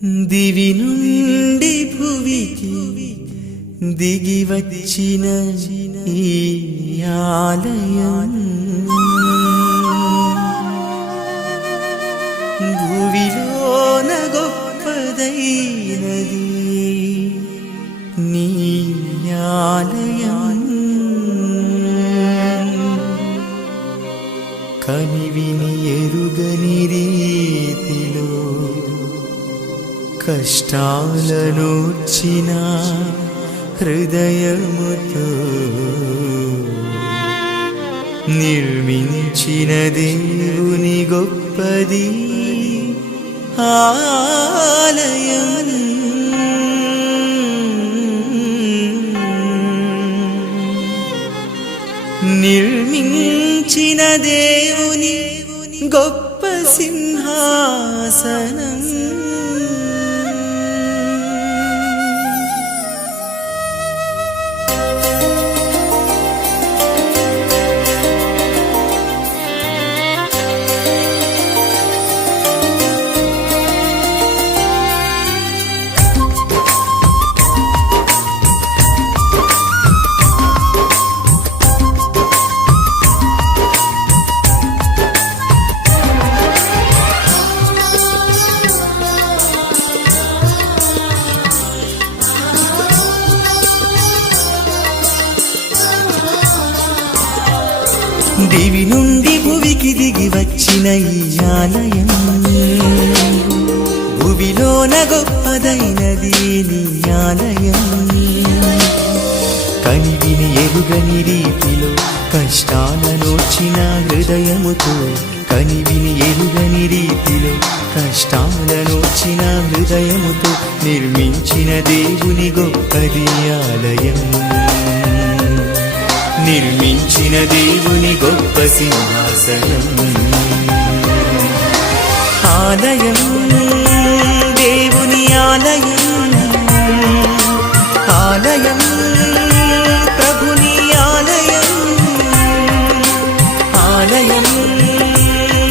దివి నుండి భువికి దిగి వచ్చిన ఈ ఆలయం భువిలోన గొప్పదైనది నీ కష్టాలనూర్చిన హృదయముతో నిర్మించిన దేవుని గొప్పది ఆలయం. నిర్మించిన దేవుని గొప్ప సింహాసనం. దివి నుండి భువికి దిగి వచ్చిన ఈ ఆలయం. భువిలోన గొప్పదైనది నీ ఆలయం. కనివిని ఎరుగని రీతిలో కష్టాలనోచిన హృదయముతో కనివిని ఎరుగని రీతిలో కష్టాలనోచిన హృదయముతో నిర్మించిన దేవుని గొప్పది ఆలయం. నిర్మించిన దేవుని గొప్ప సింహాసనం. ఆలయం దేవుని ఆలయం. ఆలయం ప్రభుని ఆలయం. ఆలయం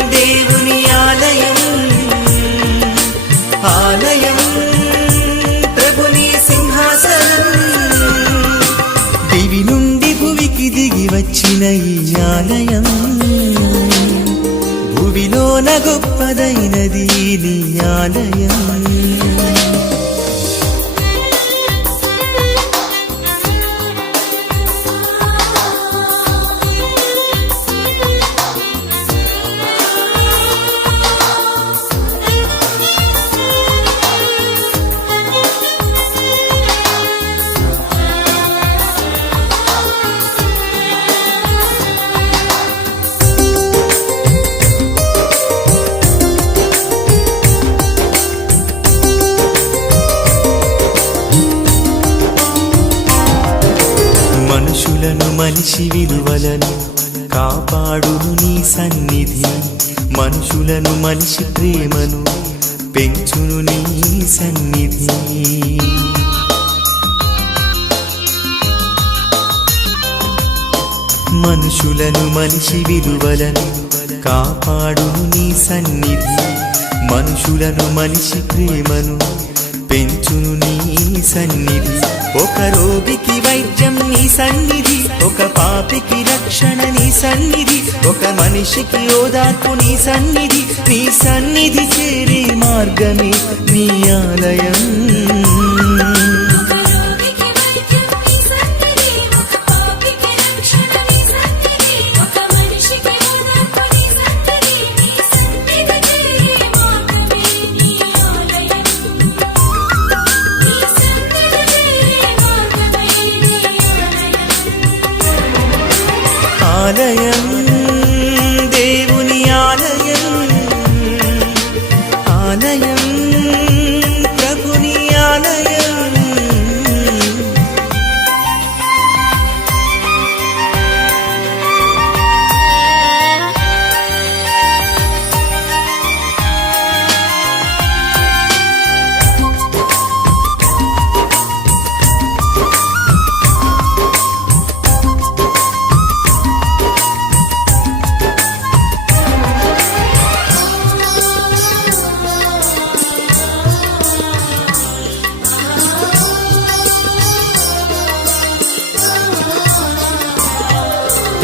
దేవుని ఆలయం. ఆలయం గొప్పదైనది నీ ఆలయం మనిషి విలువలను కాపాడును నీ సన్నిధి. మనుషులను మనిషి ప్రేమను పెంచును నీ సన్నిధి. మనుషులను మనిషి విలువలను కాపాడును నీ సన్నిధి. మనుషులను మనిషి ప్రేమను పెంచును నీ సన్నిధి. ఒక రోగికి వైద్యం నీ సన్నిధి ఒక పాపికి రక్షణ నీ సన్నిధి ఒక మనిషికి ఓదార్పు నీ సన్నిధి నీ సన్నిధి చేరే మార్గమే నీ ఆలయం. ఆలయం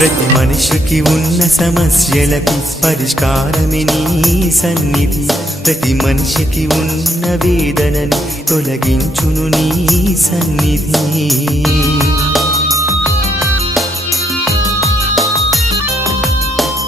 ప్రతి మనిషికి ఉన్న సమస్యలకు పరిష్కారమే నీ సన్నిధి. ప్రతి మనిషికి ఉన్న వేదనని తొలగించును నీ సన్నిధి.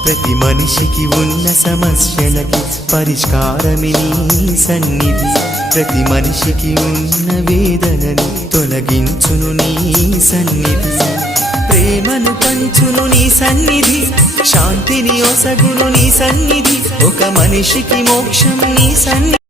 ప్రతి మనిషికి ఉన్న సమస్యలకి పరిష్కారమే నీ సన్నిధి. ప్రతి మనిషికి ఉన్న వేదనని తొలగించును నీ సన్నిధి. ప్రేమను పంచును నీ సన్నిధి శాంతిని ఒసగును నీ సన్నిధి. ఒక మనిషికి మోక్షం నీ సన్నిధి.